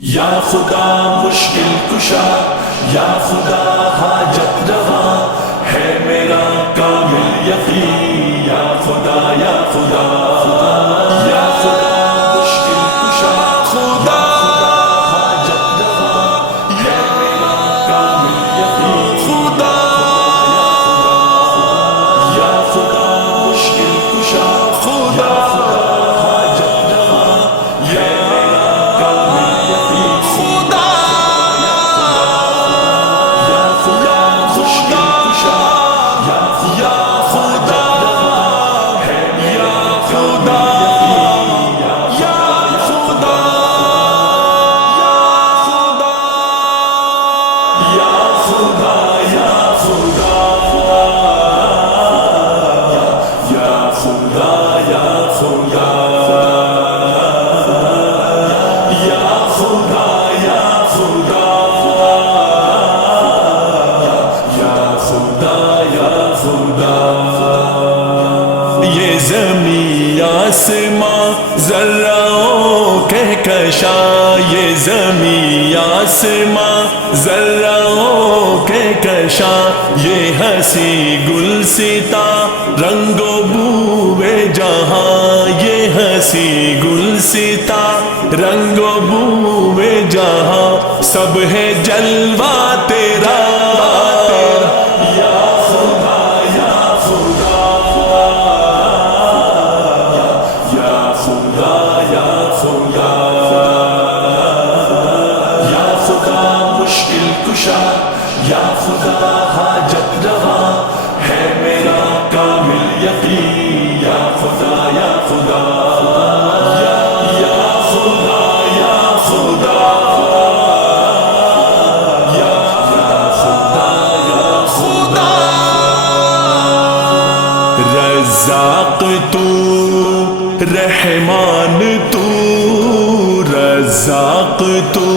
یا خدا مشکل کشا، یا خدا حاجت روا، ہے میرا کامل یقین، یا خدا یا خدا، یا خدا مشکل کشا، خدا حاجت روا، ہے میرا کامل یقین، خدا یا خدا مشکل کشا، خدا حاجت روا، ہے میرا کامل یقین، خدا یا خدا مشکل کشا، یا خدا ہے میرا خدا، یا خدا یا خدا یا خدا یا خدا یا خدا یا خدا یا خدا یا خدا یا خدا، یہ زمین آسماں ذروں کہکشاں، یہ زمین آسماں ذروں کہکشاں، یہ ہنسی گلستہ رنگ و بوئے جہاں، یہ ہنسی گلستہ رنگ و بوئے جہاں، سب ہے جلوہ تیرا، یا خدا یا خدا یا خدا یا خدا یا خدا مشکل کشا، یا خدا حاجت روا، ہے میرا کامل یقین، یا خدا یا خدا یا خدا یا خدا یا خدا یا خدا، رزاق تو رحمان تو، رزاق تو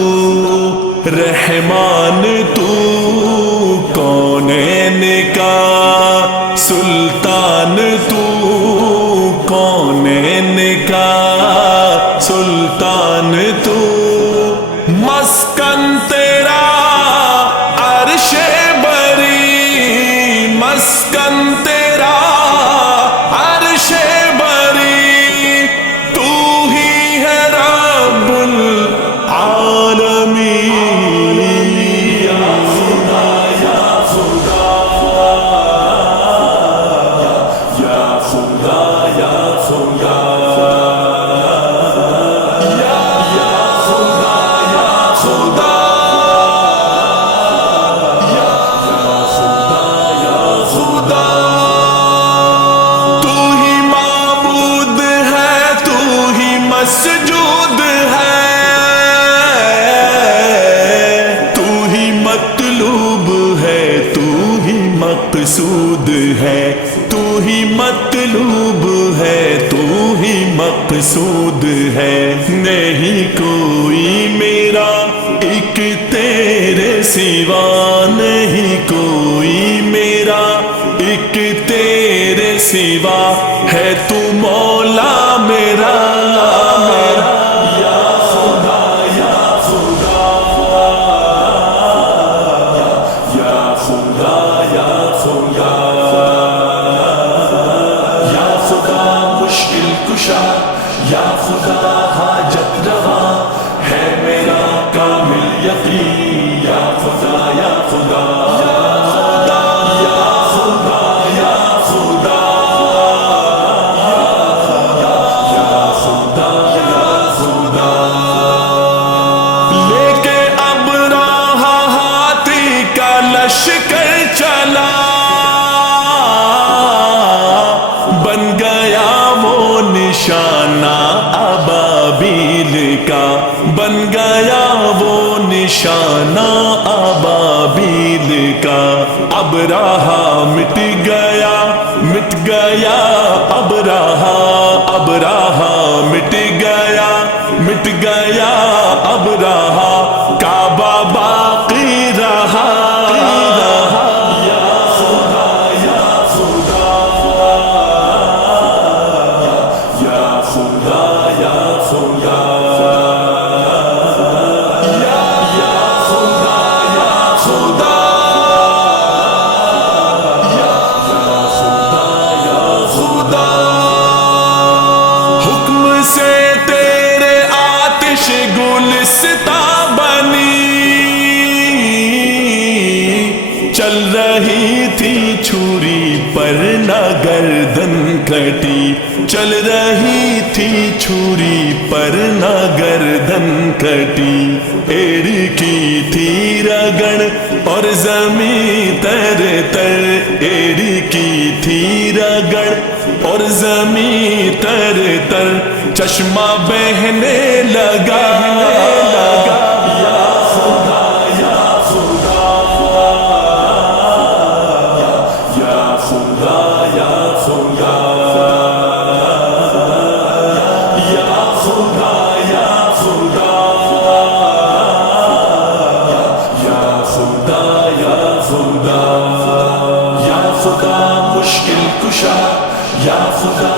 رحمان تو، کونین کا سلطان تو، کونین کا سلطان تو، مسکن تیرا عرش بری، مسکن تیرا عرش بری، تو ہی ہے رب العالمین، یا خدا یا خدا یا خدا یا خدا یا خدا یا خدا یا خدا یا خدا، تو ہی معبود ہے، تو ہی مسجود ہے، تو ہی مطلوب ہے، تو ہی مقصود ہے، تو ہی مطلوب ہے، تو ہی مقصود ہے، نہیں کوئی میرا ایک تیرے سوا، نہیں کوئی میرا ایک تیرے سوا، ہے تو مولا میرا، یا خدا یا خدا یا خدا یا خدا یا خدا مشکل کشا، یا خدا حاجت روا، ہے میرا کامل یقین، یا خدا یا خدا یا خدا یا خدا یا خدا یا خدا یا خدا، لے کے ابراہ ہاتھی کا لشکر چلا، بن گیا وہ نشانہ ابابیل کا، بن گیا وہ نشانہ ابابیل کا، ابراہ مٹ گیا، مٹ گیا ابراہ، ابراہ مٹ گیا، مٹ گیا ابراہ، کعبہ باقی رہا، یا خدا یا خدا یا خدا یا خدا گلستاں بنی، چل رہی تھی چھری پر نہ گردن کٹی، چل رہی تھی چھری پر نہ گردن کٹی، ایڑ کی تھی رگڑ اور زمین تر تر، ایڑ کی تھی رگڑ اور زمین تر تر، چشمہ بہنے لگا، یا خدا یا خدا، یا خدا یا خدا، یا خدا یا خدا، یا خدا یا خدا، یا خدا مشکل کشا، یا خدا